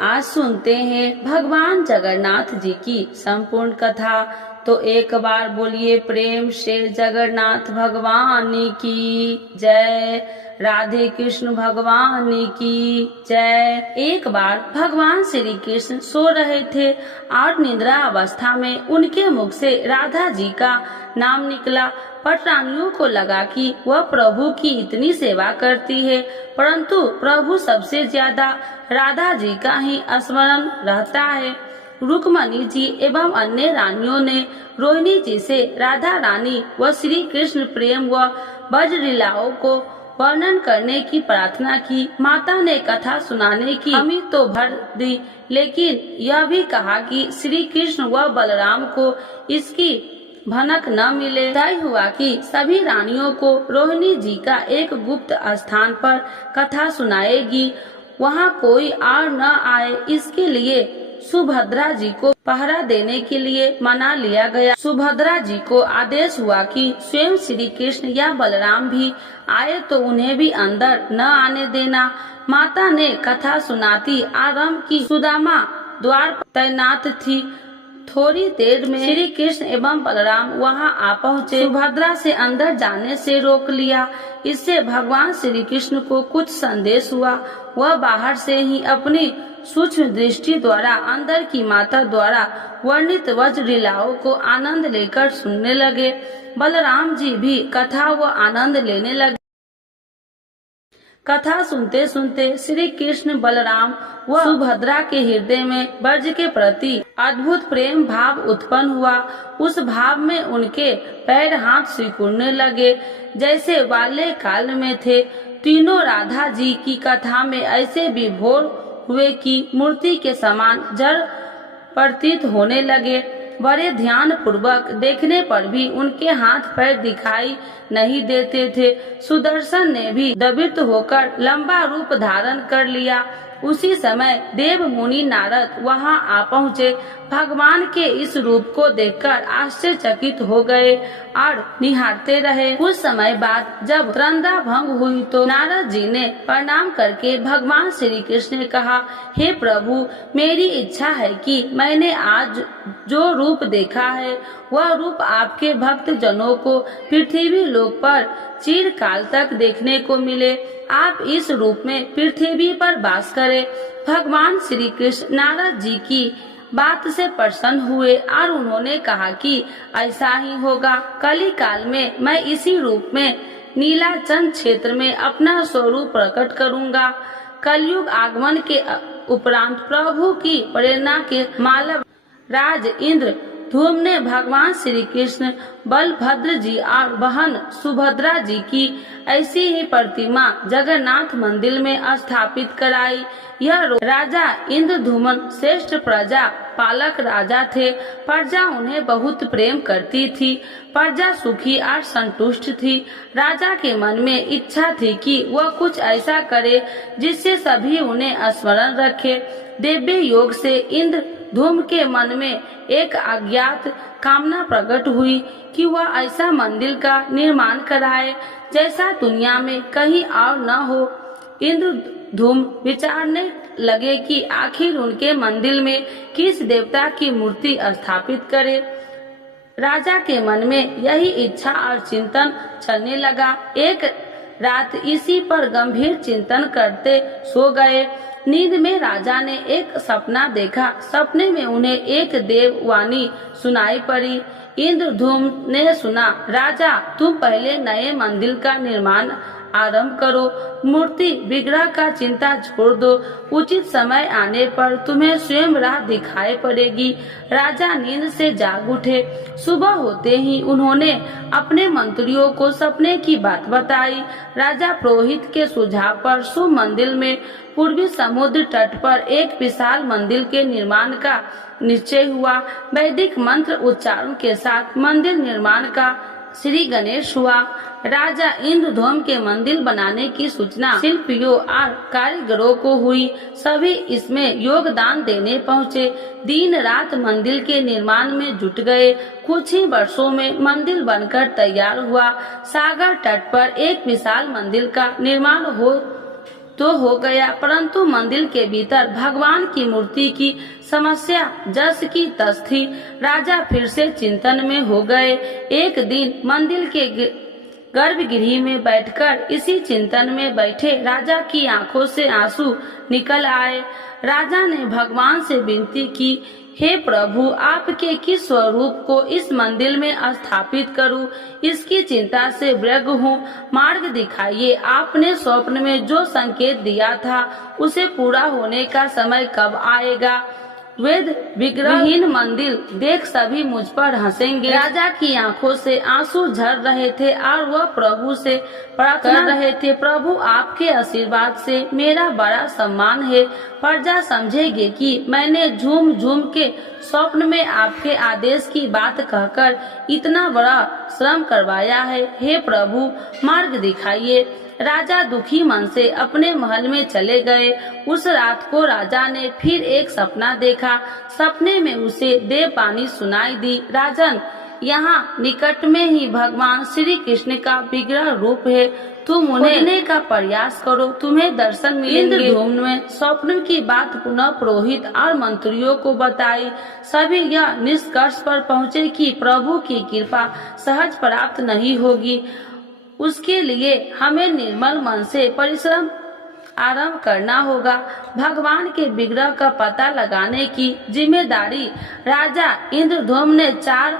आज सुनते हैं भगवान जगन्नाथ जी की संपूर्ण कथा। तो एक बार बोलिए प्रेम से जगन्नाथ भगवान की जय, राधे कृष्ण भगवान की जय। एक बार भगवान श्री कृष्ण सो रहे थे और निद्रा अवस्था में उनके मुख से राधा जी का नाम निकला। पटरानियों को लगा कि वह प्रभु की इतनी सेवा करती है, परंतु प्रभु सबसे ज्यादा राधा जी का ही स्मरण रहता है। रुक्मणी जी एवं अन्य रानियों ने रोहिणी जी से राधा रानी व श्री कृष्ण प्रेम व ब्रजलीलाओं को वर्णन करने की प्रार्थना की। माता ने कथा सुनाने की हमी तो भर दी, लेकिन यह भी कहा कि श्री कृष्ण व बलराम को इसकी भनक न मिले। तय हुआ कि सभी रानियों को रोहिणी जी का एक गुप्त स्थान पर कथा सुनाएगी, वहाँ कोई और न आए, इसके लिए सुभद्रा जी को पहरा देने के लिए मना लिया गया। सुभद्रा जी को आदेश हुआ कि स्वयं श्री कृष्ण या बलराम भी आए तो उन्हें भी अंदर न आने देना। माता ने कथा सुनाती आरंभ की। सुदामा द्वार पर तैनात थी। थोड़ी देर में श्री कृष्ण एवं बलराम वहां आ पहुँचे। सुभद्रा से अंदर जाने से रोक लिया। इससे भगवान श्री कृष्ण को कुछ संदेश हुआ। वह बाहर से ही अपनी सूक्ष्म दृष्टि द्वारा अंदर की माता द्वारा वर्णित ब्रजलीलाओं को आनंद लेकर सुनने लगे। बलराम जी भी कथा व आनंद लेने लगे। कथा सुनते सुनते श्री कृष्ण बलराम व सुभद्रा के हृदय में ब्रज के प्रति अद्भुत प्रेम भाव उत्पन्न हुआ। उस भाव में उनके पैर हाथ सिकुड़ने लगे जैसे बाल्य काल में थे। तीनों राधा जी की कथा में ऐसे विभोर हुए कि मूर्ति के समान जड़ प्रतीत होने लगे। बड़े ध्यान पूर्वक देखने पर भी उनके हाथ पैर दिखाई नहीं देते थे। सुदर्शन ने भी दबित होकर लंबा रूप धारण कर लिया। उसी समय देव मुनि नारद वहां आ पहुँचे। भगवान के इस रूप को देखकर आश्चर्यचकित हो गए और निहारते रहे। कुछ समय बाद जब त्रंदा भंग हुई तो नारद जी ने प्रणाम करके भगवान श्री कृष्ण ने कहा, हे प्रभु, मेरी इच्छा है कि मैंने आज जो रूप देखा है वह रूप आपके भक्त जनों को पृथ्वी लोक पर चिरकाल तक देखने को मिले। आप इस रूप में पृथ्वी पर वास करें। भगवान श्री कृष्ण नारद जी की बात से प्रसन्न हुए और उन्होंने कहा कि ऐसा ही होगा। कली काल में मैं इसी रूप में नीलाचल क्षेत्र में अपना स्वरूप प्रकट करूंगा। कलयुग आगमन के उपरांत प्रभु की प्रेरणा के मालव राज इंद्र धूम ने भगवान श्री कृष्ण बलभद्र जी और बहन सुभद्रा जी की ऐसी ही प्रतिमा जगन्नाथ मंदिर में स्थापित कराई। यह राजा इंद्रधूमन श्रेष्ठ प्रजा पालक राजा थे। प्रजा उन्हें बहुत प्रेम करती थी। प्रजा सुखी और संतुष्ट थी। राजा के मन में इच्छा थी कि वह कुछ ऐसा करे जिससे सभी उन्हें स्मरण रखे। दिव्य योग से इंद्र धूम के मन में एक अज्ञात कामना प्रकट हुई कि वह ऐसा मंदिर का निर्माण कराए जैसा दुनिया में कहीं और न हो। इंद्र धूम विचारने लगे कि आखिर उनके मंदिर में किस देवता की मूर्ति स्थापित करे। राजा के मन में यही इच्छा और चिंतन चलने लगा। एक रात इसी पर गंभीर चिंतन करते सो गए। नींद में राजा ने एक सपना देखा। सपने में उन्हें एक देववाणी सुनाई पड़ी। इंद्रधूम ने सुना, राजा, तुम पहले नए मंदिर का निर्माण आरंभ करो। मूर्ति विग्रह का चिंता छोड़ दो। उचित समय आने पर तुम्हें स्वयं राह दिखाई पड़ेगी। राजा नींद से जाग उठे। सुबह होते ही उन्होंने अपने मंत्रियों को सपने की बात बताई। राजा पुरोहित के सुझाव पर शुभ मंदिर में पूर्वी समुद्र तट पर एक विशाल मंदिर के निर्माण का निश्चय हुआ। वैदिक मंत्र उच्चारण के साथ मंदिर निर्माण का श्री गणेश हुआ। राजा इंद्रधूम के मंदिर बनाने की सूचना शिल्पियों और कारीगरों को हुई। सभी इसमें योगदान देने पहुँचे। दिन रात मंदिर के निर्माण में जुट गए। कुछ ही वर्षों में मंदिर बनकर तैयार हुआ। सागर तट पर एक विशाल मंदिर का निर्माण हो तो हो गया, परंतु मंदिर के भीतर भगवान की मूर्ति की समस्या जस की तस थी। राजा फिर से चिंतन में हो गए। एक दिन मंदिर के गर्भगृह में बैठकर इसी चिंतन में बैठे राजा की आंखों से आंसू निकल आए। राजा ने भगवान से विनती की, हे प्रभु, आपके किस स्वरूप को इस मंदिर में स्थापित करूं? इसकी चिंता से व्यग्र हूँ। मार्ग दिखाइए। आपने स्वप्न में जो संकेत दिया था उसे पूरा होने का समय कब आएगा? वेद विग्रहहीन मंदिर देख सभी मुझ पर हंसेंगे। राजा की आंखों से आंसू झर रहे थे और वह प्रभु से प्रार्थना कर रहे थे, प्रभु आपके आशीर्वाद से मेरा बड़ा सम्मान है। प्रजा समझेगी कि मैंने झूम झूम के स्वप्न में आपके आदेश की बात कहकर इतना बड़ा श्रम करवाया है। हे प्रभु, मार्ग दिखाइए। राजा दुखी मन से अपने महल में चले गए। उस रात को राजा ने फिर एक सपना देखा। सपने में उसे देववाणी सुनाई दी, राजन, यहाँ निकट में ही भगवान श्री कृष्ण का विग्रह रूप है। तुम उन्हें खोजने का प्रयास करो, तुम्हें दर्शन मिलेंगे। इंद्रधूम्न में स्वप्न की बात पुनः पुरोहित और मंत्रियों को बताई। सभी यह निष्कर्ष पर पहुँचे कि प्रभु की कृपा सहज प्राप्त नहीं होगी। उसके लिए हमें निर्मल मन से परिश्रम आरंभ करना होगा। भगवान के विग्रह का पता लगाने की जिम्मेदारी राजा इंद्रधूम्न ने 4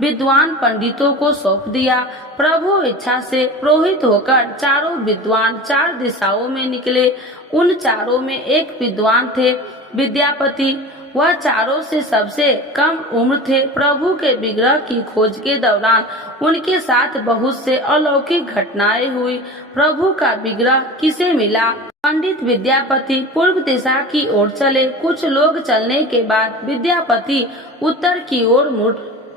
विद्वान पंडितों को सौंप दिया। प्रभु इच्छा से पुरोहित होकर चारों विद्वान 4 दिशाओं में निकले। उन चारों में एक विद्वान थे विद्यापति। वह चारों से सबसे कम उम्र थे। प्रभु के विग्रह की खोज के दौरान उनके साथ बहुत से अलौकिक घटनाएं हुई। प्रभु का विग्रह किसे मिला? पंडित विद्यापति पूर्व दिशा की ओर चले। कुछ लोग चलने के बाद विद्यापति उत्तर की ओर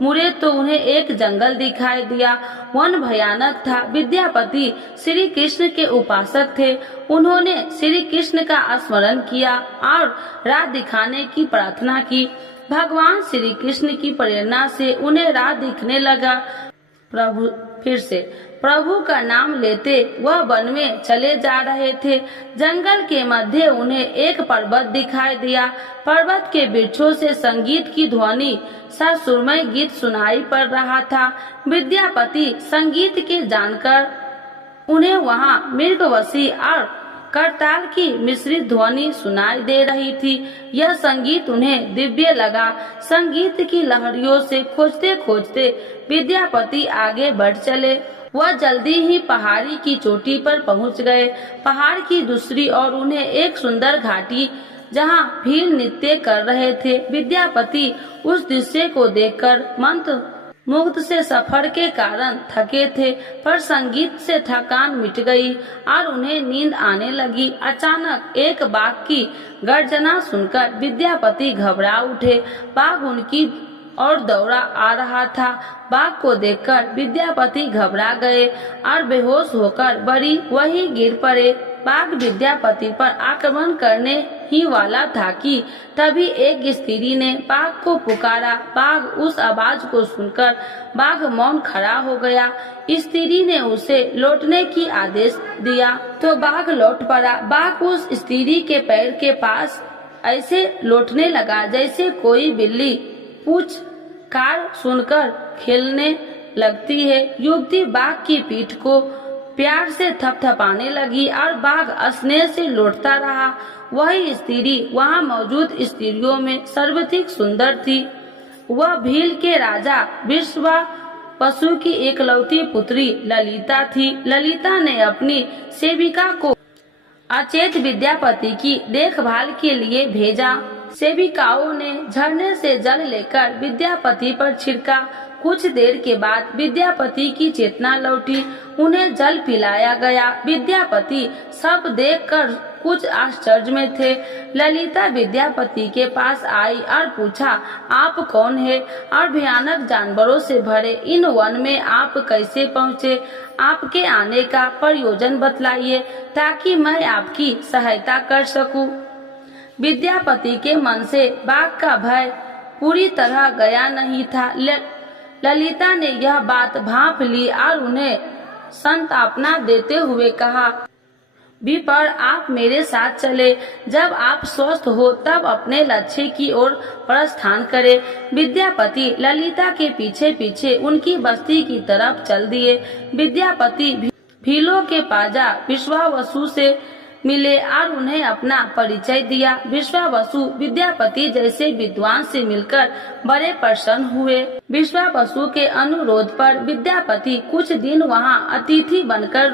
मुड़े तो उन्हें एक जंगल दिखाई दिया। वन भयानक था। विद्यापति श्री कृष्ण के उपासक थे। उन्होंने श्री कृष्ण का स्मरण किया और राह दिखाने की प्रार्थना की। भगवान श्री कृष्ण की प्रेरणा से उन्हें राह दिखने लगा। प्रभु का नाम लेते वह वन में चले जा रहे थे। जंगल के मध्य उन्हें एक पर्वत दिखाई दिया। पर्वत के वृक्षों से संगीत की ध्वनि सा सुरमय गीत सुनाई पड़ रहा था। विद्यापति संगीत के जानकर उन्हें वहाँ मृगवशी और करताल की मिश्रित ध्वनि सुनाई दे रही थी। यह संगीत उन्हें दिव्य लगा। संगीत की लहरियों से खोजते खोजते विद्यापति आगे बढ़ चले। वह जल्दी ही पहाड़ी की चोटी पर पहुंच गए। पहाड़ की दूसरी ओर उन्हें एक सुंदर घाटी जहां भील नृत्य कर रहे थे। विद्यापति उस दृश्य को देखकर मंत्र मुग्ध से सफर के कारण थके थे, पर संगीत से थकान मिट गई और उन्हें नींद आने लगी। अचानक एक बाघ की गर्जना सुनकर विद्यापति घबरा उठे। बाघ उनकी और दौड़ा आ रहा था। बाघ को देखकर विद्यापति घबरा गए और बेहोश होकर वही गिर पड़े। बाघ विद्यापति पर आक्रमण करने ही वाला था कि तभी एक स्त्री ने बाघ को पुकारा। बाघ उस आवाज को सुनकर बाघ मौन खड़ा हो गया। स्त्री ने उसे लौटने की आदेश दिया तो बाघ लौट पड़ा। बाघ उस स्त्री के पैर के पास ऐसे लौटने लगा जैसे कोई बिल्ली पूछ कार सुनकर खेलने लगती है। युवती बाघ की पीठ को प्यार से थपथपाने लगी और बाघ स्नेह से लौटता रहा। वही स्त्री वहाँ मौजूद स्त्रियों में सर्वाधिक सुंदर थी। वह भील के राजा विश्वावसु की एकलौती पुत्री ललिता थी। ललिता ने अपनी सेविका को अचेत विद्यापति की देखभाल के लिए भेजा। सेविकाओं ने झरने से जल लेकर विद्यापति पर छिड़का। कुछ देर के बाद विद्यापति की चेतना लौटी। उन्हें जल पिलाया गया। विद्यापति सब देखकर कुछ आश्चर्य में थे। ललिता विद्यापति के पास आई और पूछा, आप कौन है और भयानक जानवरों से भरे इन वन में आप कैसे पहुँचे? आपके आने का प्रयोजन बतलाइए ताकि मैं आपकी सहायता कर सकूं। विद्यापति के मन से बाघ का भय पूरी तरह गया नहीं था। ललिता ने यह बात भांप ली और उन्हें सांत्वना देते हुए कहा, भी पर आप मेरे साथ चले। जब आप स्वस्थ हो तब अपने लक्ष्य की ओर प्रस्थान करें। विद्यापति ललिता के पीछे पीछे उनकी बस्ती की तरफ चल दिए। विद्यापति भीलों के पाजा विश्वावसु से मिले और उन्हें अपना परिचय दिया। विश्वावसु विद्यापति जैसे विद्वान से मिलकर बड़े प्रसन्न हुए। विश्वावसु के अनुरोध पर विद्यापति कुछ दिन वहां अतिथि बनकर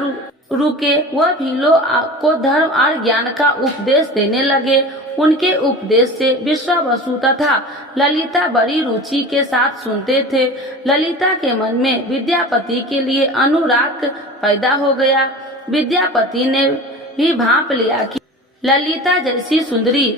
रुके। वह भीलों को धर्म और ज्ञान का उपदेश देने लगे। उनके उपदेश से विश्वावसु तथा ललिता बड़ी रुचि के साथ सुनते थे। ललिता के मन में विद्यापति के लिए अनुराग पैदा हो गया। विद्यापति ने भी भांप लिया कि ललिता जैसी सुंदरी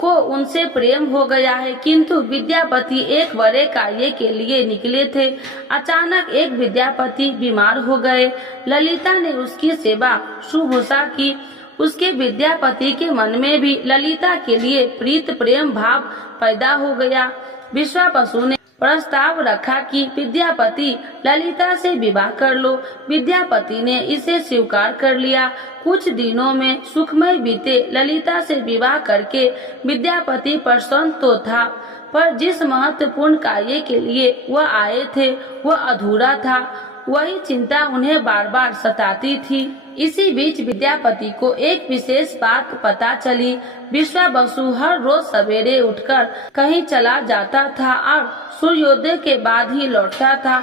को उनसे प्रेम हो गया है, किंतु विद्यापति एक बड़े कार्य के लिए निकले थे। अचानक एक विद्यापति बीमार हो गए। ललिता ने उसकी सेवा शुश्रूषा की। उसके विद्यापति के मन में भी ललिता के लिए प्रीत प्रेम भाव पैदा हो गया। विश्वावसु ने प्रस्ताव रखा कि विद्यापति ललिता से विवाह कर लो। विद्यापति ने इसे स्वीकार कर लिया। कुछ दिनों में सुखमय बीते। ललिता से विवाह करके विद्यापति प्रसन्न तो था, पर जिस महत्वपूर्ण कार्य के लिए वह आए थे वह अधूरा था। वही चिंता उन्हें बार बार सताती थी। इसी बीच विद्यापति को एक विशेष बात पता चली। विश्वावसु हर रोज सवेरे उठकर कहीं चला जाता था और सूर्योदय के बाद ही लौटता था।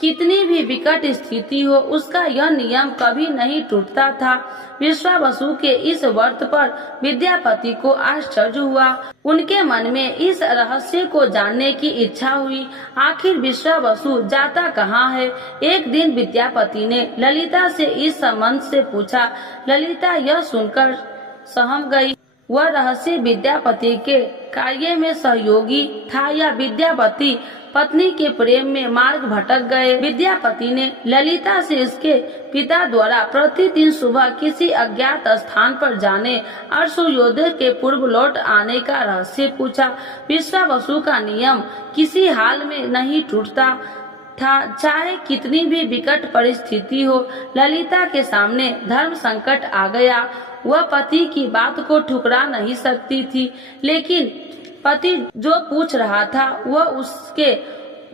कितनी भी विकट स्थिति हो, उसका यह नियम कभी नहीं टूटता था। विश्वावसु के इस व्रत पर विद्यापति को आश्चर्य हुआ। उनके मन में इस रहस्य को जानने की इच्छा हुई। आखिर विश्वावसु जाता कहाँ है? एक दिन विद्यापति ने ललिता से इस संबंध से पूछा। ललिता यह सुनकर सहम गई। वह रहस्य विद्यापति के कार्य में सहयोगी था या विद्यापति पत्नी के प्रेम में मार्ग भटक गए। विद्यापति ने ललिता से इसके पिता द्वारा प्रतिदिन सुबह किसी अज्ञात स्थान पर जाने और सूर्योदय के पूर्व लौट आने का रहस्य पूछा। विश्वावसु का नियम किसी हाल में नहीं टूटता था, चाहे कितनी भी विकट परिस्थिति हो। ललिता के सामने धर्म संकट आ गया। वह पति की बात को ठुकरा नहीं सकती थी, लेकिन पति जो पूछ रहा था वह उसके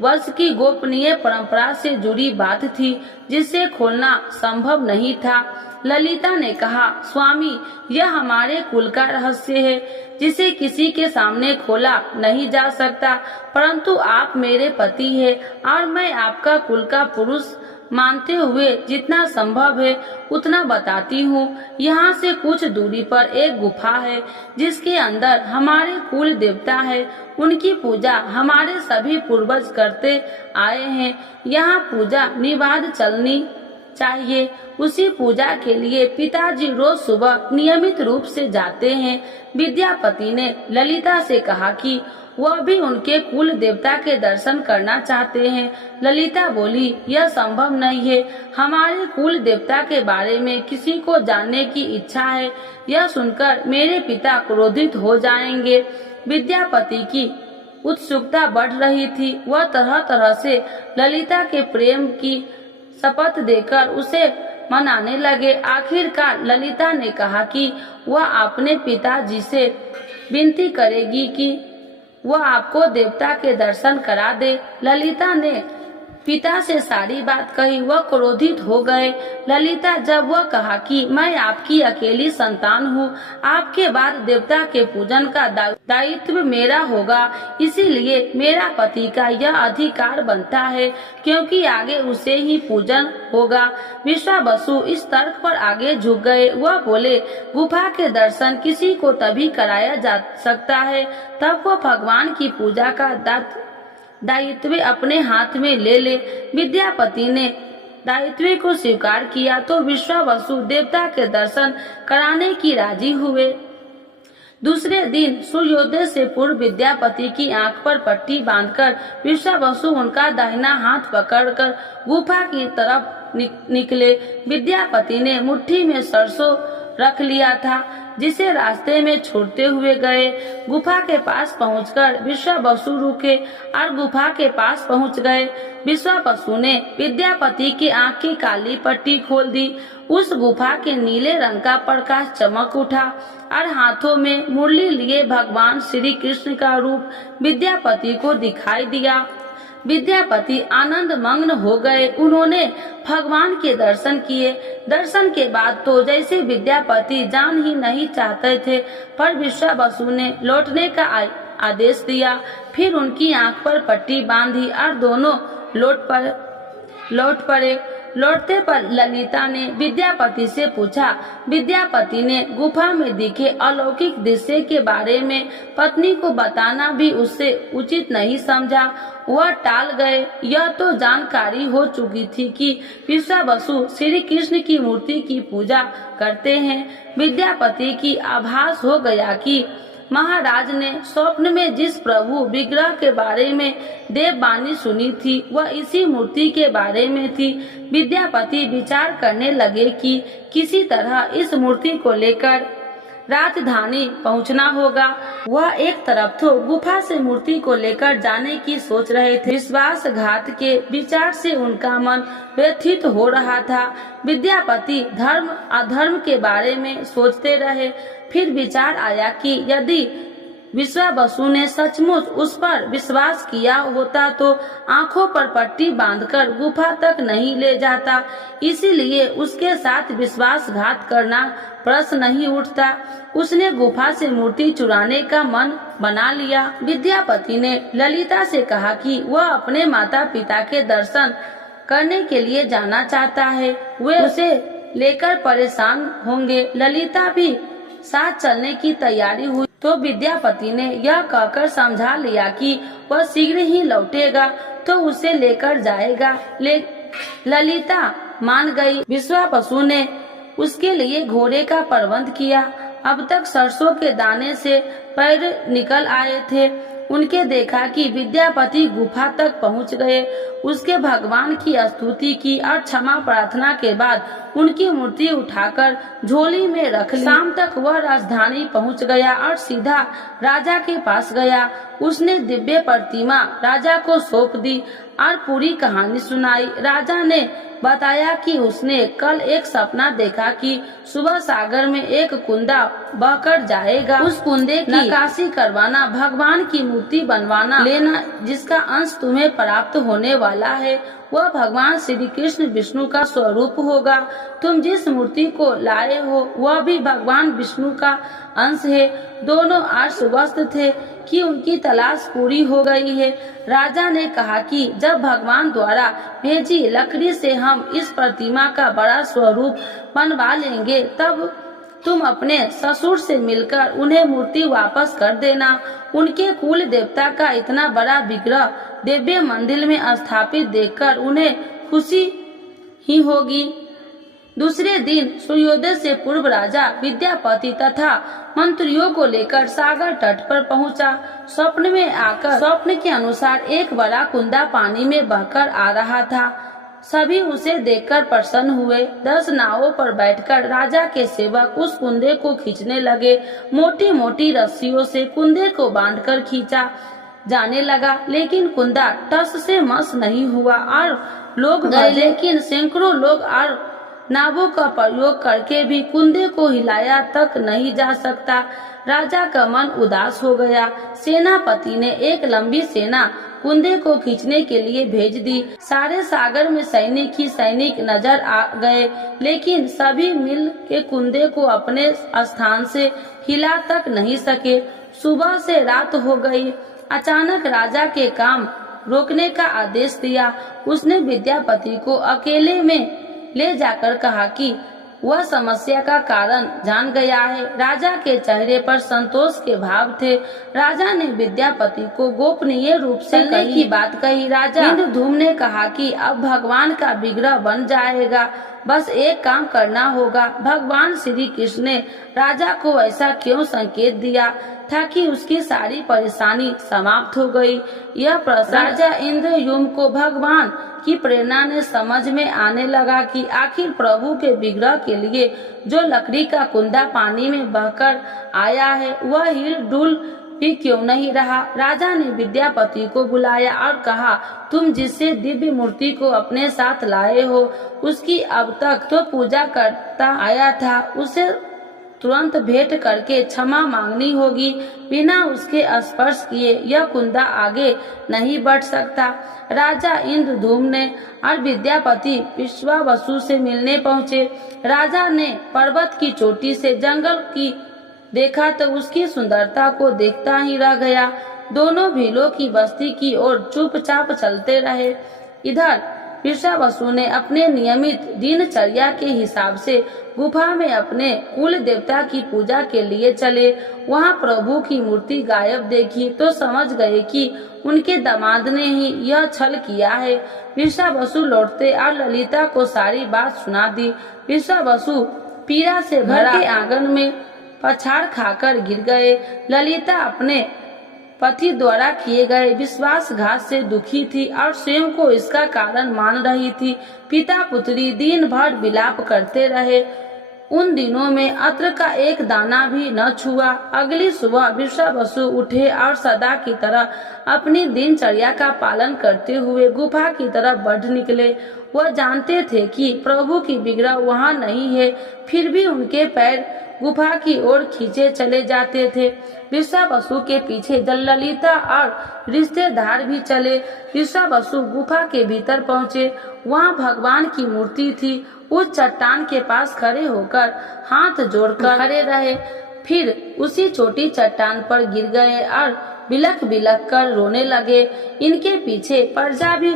वंश की गोपनीय परंपरा से जुड़ी बात थी, जिसे खोलना संभव नहीं था। ललिता ने कहा, स्वामी, यह हमारे कुल का रहस्य है, जिसे किसी के सामने खोला नहीं जा सकता, परंतु आप मेरे पति हैं और मैं आपका कुल का पुरुष मानते हुए जितना संभव है उतना बताती हूँ। यहाँ से कुछ दूरी पर एक गुफा है, जिसके अंदर हमारे कुल देवता है। उनकी पूजा हमारे सभी पूर्वज करते आए हैं। यहाँ पूजा निवाद चलनी चाहिए। उसी पूजा के लिए पिताजी रोज सुबह नियमित रूप से जाते हैं। विद्यापति ने ललिता से कहा कि वह भी उनके कुल देवता के दर्शन करना चाहते हैं। ललिता बोली, यह संभव नहीं है। हमारे कुल देवता के बारे में किसी को जानने की इच्छा है। यह सुनकर मेरे पिता क्रोधित हो जाएंगे। विद्यापति की उत्सुकता बढ़ रही थी। वह तरह तरह से ललिता के प्रेम की शपथ देकर उसे मनाने लगे। आखिरकार ललिता ने कहा कि वह अपने पिताजी से विनती करेगी कि वह आपको देवता के दर्शन करा दे। ललिता ने पिता से सारी बात कही। वह क्रोधित हो गए। ललिता जब वह कहा कि मैं आपकी अकेली संतान हूँ, आपके बाद देवता के पूजन का दायित्व मेरा होगा, इसीलिए मेरा पति का यह अधिकार बनता है, क्योंकि आगे उसे ही पूजन होगा। विश्वावसु इस तर्क पर आगे झुक गए। वह बोले, गुफा के दर्शन किसी को तभी कराया जा सकता है तब वह भगवान की पूजा का दायित्व अपने हाथ में ले ले। विद्यापति ने दायित्व को स्वीकार किया तो विश्वावसु देवता के दर्शन कराने की राजी हुए। दूसरे दिन सूर्योदय से पूर्व विद्यापति की आंख पर पट्टी बांधकर विश्वावसु उनका दाहिना हाथ पकड़कर गुफा की तरफ निकले। विद्यापति ने मुट्ठी में सरसों रख लिया था, जिसे रास्ते में छोड़ते हुए गए। गुफा के पास पहुंचकर विश्वावसु रुके और गुफा के पास पहुंच गए। विश्वावसु ने विद्यापति की आंख की काली पट्टी खोल दी। उस गुफा के नीले रंग का प्रकाश चमक उठा और हाथों में मुरली लिए भगवान श्री कृष्ण का रूप विद्यापति को दिखाई दिया। विद्यापति आनंद मग्न हो गए। उन्होंने भगवान के दर्शन किए। दर्शन के बाद तो जैसे विद्यापति जान ही नहीं चाहते थे, पर विश्वावसु ने लौटने का आदेश दिया। फिर उनकी आंख पर पट्टी बांधी और दोनों लौट पड़े। लौटते पर ललिता ने विद्यापति से पूछा। विद्यापति ने गुफा में दिखे अलौकिक दृश्य के बारे में पत्नी को बताना भी उससे उचित नहीं समझा। वह टाल गए। यह तो जानकारी हो चुकी थी कि विश्वावसु श्री कृष्ण की मूर्ति की पूजा करते हैं। विद्यापति की आभास हो गया कि महाराज ने स्वप्न में जिस प्रभु विग्रह के बारे में देववाणी सुनी थी, वह इसी मूर्ति के बारे में थी। विद्यापति विचार करने लगे कि किसी तरह इस मूर्ति को लेकर राजधानी पहुंचना होगा। वह एक तरफ तो गुफा से मूर्ति को लेकर जाने की सोच रहे थे। विश्वासघात के विचार से उनका मन व्यथित हो रहा था। विद्यापति धर्म अधर्म के बारे में सोचते रहे। फिर विचार आया कि यदि विश्वावसु ने सचमुच उस पर विश्वास किया होता तो आंखों पर पट्टी बांधकर गुफा तक नहीं ले जाता। इसीलिए उसके साथ विश्वासघात करना प्रश्न नहीं उठता। उसने गुफा से मूर्ति चुराने का मन बना लिया। विद्यापति ने ललिता से कहा कि वह अपने माता पिता के दर्शन करने के लिए जाना चाहता है। वे उसे लेकर परेशान होंगे। ललिता भी साथ चलने की तैयारी हुई तो विद्यापति ने यह कहकर समझा लिया कि वह शीघ्र ही लौटेगा तो उसे लेकर जाएगा। ललिता मान गई। विश्वावसु ने उसके लिए घोड़े का प्रबंध किया। अब तक सरसों के दाने से पैर निकल आए थे। उनके देखा कि विद्यापति गुफा तक पहुंच गए। उसके भगवान की स्तुति की और क्षमा प्रार्थना के बाद उनकी मूर्ति उठाकर झोली में रख ली। शाम तक वह राजधानी पहुंच गया और सीधा राजा के पास गया। उसने दिव्य प्रतिमा राजा को सौंप दी और पूरी कहानी सुनाई। राजा ने बताया कि उसने कल एक सपना देखा कि सुबह सागर में एक कुंदा बहकर जाएगा। उस कुंदे की नक्काशी करवाना, भगवान की मूर्ति बनवाना लेना, जिसका अंश तुम्हें प्राप्त होने वाला है वह भगवान श्री कृष्ण विष्णु का स्वरूप होगा। तुम जिस मूर्ति को लाए हो वह भी भगवान विष्णु का अंश है। दोनों आश्वस्त थे कि उनकी तलाश पूरी हो गई है। राजा ने कहा कि जब भगवान द्वारा भेजी लकड़ी से हम इस प्रतिमा का बड़ा स्वरूप बनवा लेंगे, तब तुम अपने ससुर से मिलकर उन्हें मूर्ति वापस कर देना। उनके कुल देवता का इतना बड़ा विग्रह दिव्य मंदिर में स्थापित देखकर उन्हें खुशी ही होगी। दूसरे दिन सूर्योदय से पूर्व राजा विद्यापति तथा मंत्रियों को लेकर सागर तट पर पहुंचा। स्वप्न में आकर स्वप्न के अनुसार एक बड़ा कुंदा पानी में बहकर आ रहा था। सभी उसे देखकर प्रसन्न हुए। 10 नावों पर बैठकर राजा के सेवक उस कुंदे को खींचने लगे। मोटी मोटी रस्सियों से कुंदे को बांधकर खींचा जाने लगा, लेकिन कुंदा टस से मस नहीं हुआ और लोग गए, लेकिन सैकड़ों लोग और नावों का प्रयोग करके भी कुंदे को हिलाया तक नहीं जा सकता। राजा का मन उदास हो गया। सेनापति ने एक लंबी सेना कुंदे को खींचने के लिए भेज दी। सारे सागर में सैनिक ही सैनिक नजर आ गए, लेकिन सभी मिल के कुंदे को अपने स्थान से हिला तक नहीं सके। सुबह से रात हो गई। अचानक राजा के काम रोकने का आदेश दिया। उसने विद्यापति को अकेले में ले जाकर कहा कि वह समस्या का कारण जान गया है। राजा के चेहरे पर संतोष के भाव थे। राजा ने विद्यापति को गोपनीय रूप से करने की बात कही। राजा इंद्रधूम ने कहा कि अब भगवान का विग्रह बन जाएगा। बस एक काम करना होगा। भगवान श्री कृष्ण ने राजा को ऐसा क्यों संकेत दिया था कि उसकी सारी परेशानी समाप्त हो गई। यह प्रश्न राजा इंद्रद्युम्न को भगवान की प्रेरणा ने समझ में आने लगा कि आखिर प्रभु के विग्रह के लिए जो लकड़ी का कुंदा पानी में बहकर आया है वह हिल डुल भी क्यों नहीं रहा। राजा ने विद्यापति को बुलाया और कहा, तुम जिससे दिव्य मूर्ति को अपने साथ लाए हो उसकी अब तक तो पूजा करता आया था, उसे तुरंत भेंट करके क्षमा मांगनी होगी। बिना उसके स्पर्श किए यह कुंदा आगे नहीं बढ़ सकता। राजा इंद्रद्युम्न ने और विद्यापति विश्वावसु से मिलने पहुँचे। राजा ने पर्वत की चोटी से जंगल की देखा तो उसकी सुंदरता को देखता ही रह गया। दोनों भीलों की बस्ती की ओर चुपचाप चलते रहे। इधर विश्वावसु ने अपने नियमित दिनचर्या के हिसाब से गुफा में अपने कुल देवता की पूजा के लिए चले। वहां प्रभु की मूर्ति गायब देखी तो समझ गए कि उनके दामाद ने ही यह छल किया है। विश्वावसु लौटते और ललिता को सारी बात सुना दी। विश्वावसु पीड़ा से घर के आंगन में पछाड़ खाकर गिर गए। ललिता अपने पति द्वारा किए गए विश्वासघात से दुखी थी और स्वयं को इसका कारण मान रही थी। पिता पुत्री दिन भर विलाप करते रहे। उन दिनों में अत्र का एक दाना भी न छुआ। अगली सुबह विश्वावसु उठे और सदा की तरह अपनी दिनचर्या का पालन करते हुए गुफा की तरफ बढ़ निकले। वह जानते थे कि प्रभु की विग्रह वहाँ नहीं है, फिर भी उनके पैर गुफा की ओर खींचे चले जाते थे। विश्वावसु के पीछे ललिता और रिश्तेदार भी चले। विश्वावसु गुफा के भीतर पहुँचे। वहाँ भगवान की मूर्ति थी। उस चट्टान के पास खड़े होकर हाथ जोड़कर खड़े रहे, फिर उसी छोटी चट्टान पर गिर गए और बिलख बिलख कर रोने लगे। इनके पीछे प्रजा भी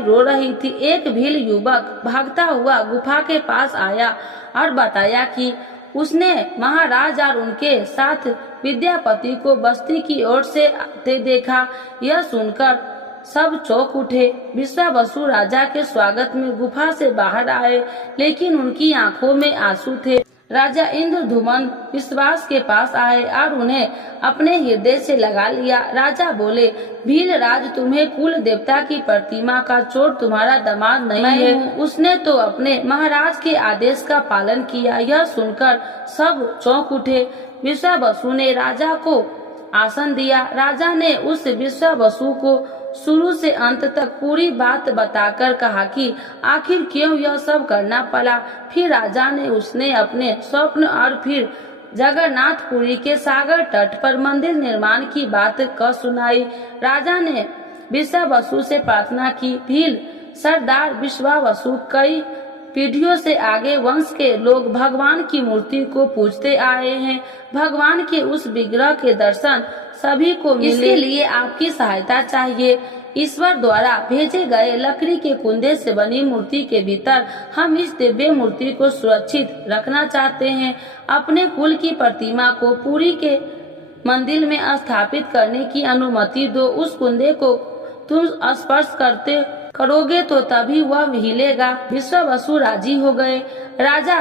रो रही थी। एक भील युवक भागता हुआ गुफा के पास आया और बताया कि उसने महाराज और उनके साथ विद्यापति को बस्ती की ओर से आते देखा। यह सुनकर सब चौंक उठे। विश्वावसु राजा के स्वागत में गुफा से बाहर आए, लेकिन उनकी आंखों में आंसू थे। राजा इंद्रद्युम्न विश्वास के पास आए और उन्हें अपने हृदय से लगा लिया। राजा बोले, भील राज, तुम्हें कुल देवता की प्रतिमा का चोर तुम्हारा दामाद नहीं है। उसने तो अपने महाराज के आदेश का पालन किया। यह सुनकर सब चौंक उठे। विश्वावसु ने राजा को आसन दिया। राजा ने उस विश्वावसु को शुरू से अंत तक पूरी बात बताकर कहा कि आखिर क्यों यह सब करना पड़ा। फिर राजा ने उसने अपने स्वप्न और फिर जगन्नाथपुरी के सागर तट पर मंदिर निर्माण की बात कह सुनाई। राजा ने विश्वावसु से प्रार्थना की, भील सरदार विश्वावसु, कई पीढ़ियों से आगे वंश के लोग भगवान की मूर्ति को पूजते आए हैं। भगवान के उस विग्रह के दर्शन सभी को मिले, इसके लिए आपकी सहायता चाहिए। ईश्वर द्वारा भेजे गए लकड़ी के कुंदे से बनी मूर्ति के भीतर हम इस दिव्य मूर्ति को सुरक्षित रखना चाहते हैं। अपने कुल की प्रतिमा को पुरी के मंदिर में स्थापित करने की अनुमति दो। उस कुंदे को तुम स्पर्श करोगे तो तभी वह हिलेगा। विश्वावसु राजी हो गए। राजा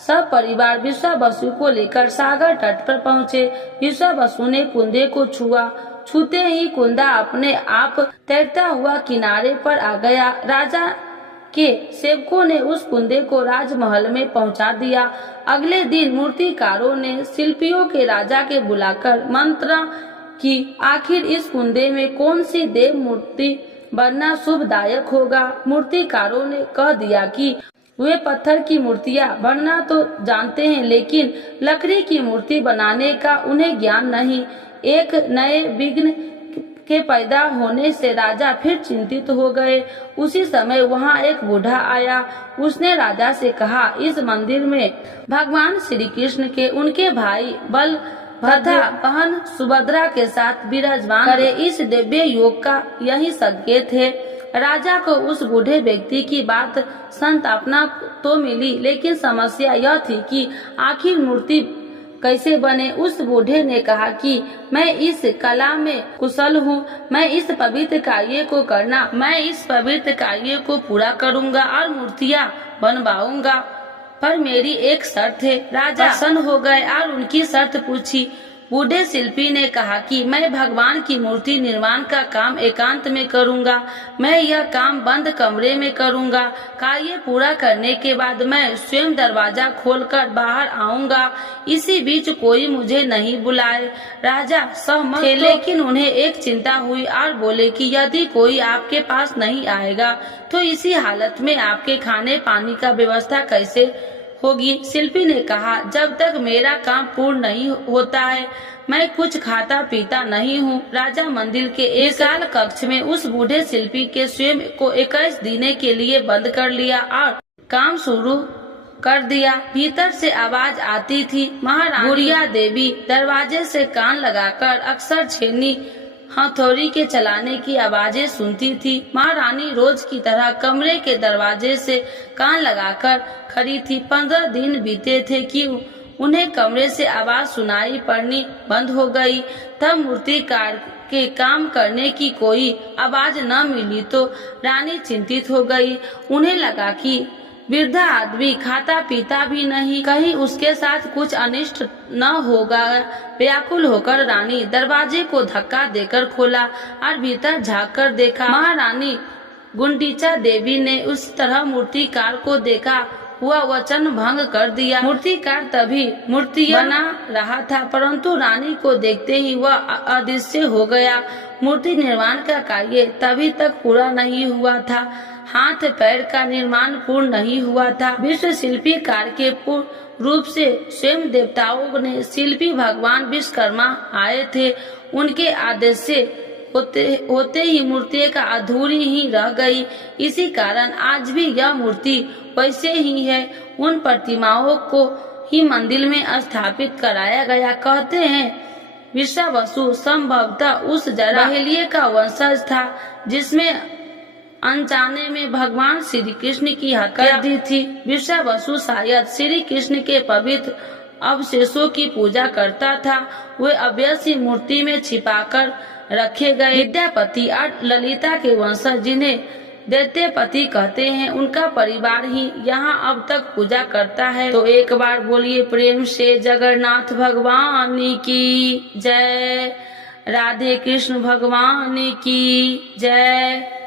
सब परिवार विश्वावसु को लेकर सागर तट पर पहुँचे। विश्वावसु ने कुंदे को छुआ। छूते ही कुंदा अपने आप तैरता हुआ किनारे पर आ गया। राजा के सेवकों ने उस कुंदे को राजमहल में पहुंचा दिया। अगले दिन मूर्तिकारों ने शिल्पियों के राजा के बुलाकर मंत्रणा की, आखिर इस कुंदे में कौन सी देव मूर्ति बनना शुभदायक होगा। मूर्तिकारों ने कह दिया कि वे पत्थर की मूर्तियां बनना तो जानते हैं, लेकिन लकड़ी की मूर्ति बनाने का उन्हें ज्ञान नहीं। एक नए विघ्न के पैदा होने से राजा फिर चिंतित हो गए। उसी समय वहां एक बूढ़ा आया। उसने राजा से कहा, इस मंदिर में भगवान श्री कृष्ण के उनके भाई बलभद्र बहन सुभद्रा के साथ विराजमान करे, इस दिव्य योग का यही संकेत है। राजा को उस बूढ़े व्यक्ति की बात संतापना तो मिली, लेकिन समस्या यह थी कि आखिर मूर्ति कैसे बने। उस बूढ़े ने कहा कि मैं इस कला में कुशल हूँ, मैं इस पवित्र कार्य को पूरा करूँगा और मूर्तियाँ बनवाऊंगा, पर मेरी एक शर्त है। राजा प्रसन्न हो गए और उनकी शर्त पूछी। बूढ़े शिल्पी ने कहा कि मैं भगवान की मूर्ति निर्माण का काम एकांत में करूंगा। मैं यह काम बंद कमरे में करूंगा। कार्य पूरा करने के बाद मैं स्वयं दरवाजा खोलकर बाहर आऊंगा। इसी बीच कोई मुझे नहीं बुलाए। राजा सहमत थे, लेकिन उन्हें एक चिंता हुई और बोले कि यदि कोई आपके पास नहीं आएगा तो इसी हालत में आपके खाने पानी का व्यवस्था कैसे होगी। शिल्पी ने कहा, जब तक मेरा काम पूर्ण नहीं होता है मैं कुछ खाता पीता नहीं हूँ। राजा मंदिर के एक विशाल कक्ष में उस बूढ़े शिल्पी के स्वयं को 21 दिन के लिए बंद कर लिया और काम शुरू कर दिया। भीतर से आवाज आती थी। महारानी गुड़िया देवी दरवाजे से कान लगाकर अक्सर छेनी हथौड़ी के चलाने की आवाजें सुनती थी। महारानी रोज की तरह कमरे के दरवाजे से कान लगाकर खड़ी थी। 15 दिन बीते थे कि उन्हें कमरे से आवाज सुनाई पड़नी बंद हो गई। तब मूर्तिकार के काम करने की कोई आवाज न मिली तो रानी चिंतित हो गई। उन्हें लगा कि वृद्धा आदमी खाता पीता भी नहीं, कहीं उसके साथ कुछ अनिष्ट न होगा। व्याकुल होकर रानी दरवाजे को धक्का देकर खोला और भीतर झाँक कर देखा। महारानी गुंडीचा देवी ने उस तरह मूर्तिकार को देखा हुआ वचन भंग कर दिया। मूर्तिकार तभी मूर्तियां बना रहा था, परंतु रानी को देखते ही वह अदृश्य हो गया। मूर्ति निर्माण का कार्य तभी तक पूरा नहीं हुआ था। हाथ पैर का निर्माण पूर्ण नहीं हुआ था। विश्व शिल्पी कार्य के पूर्ण रूप से स्वयं देवताओं ने शिल्पी भगवान विश्वकर्मा आए थे। उनके आदेश से होते ही मूर्ति का अधूरी ही रह गई। इसी कारण आज भी यह मूर्ति वैसे ही है। उन प्रतिमाओं को ही मंदिर में स्थापित कराया गया। कहते हैं विश्वावसु संभवतः उस जराहेलिये का वंशज था जिसमें अनजाने में भगवान श्री कृष्ण की हत्या कर दी थी। विश्वावसु शायद श्री कृष्ण के पवित्र अवशेषों की पूजा करता था। वे अभ्यसी मूर्ति में छिपाकर रखे गए विद्यापति और ललिता के वंशज, जिन्हें दैत्यपति कहते हैं, उनका परिवार ही यहाँ अब तक पूजा करता है। तो एक बार बोलिए प्रेम से जगन्नाथ भगवान की जय, राधे कृष्ण भगवान की जय।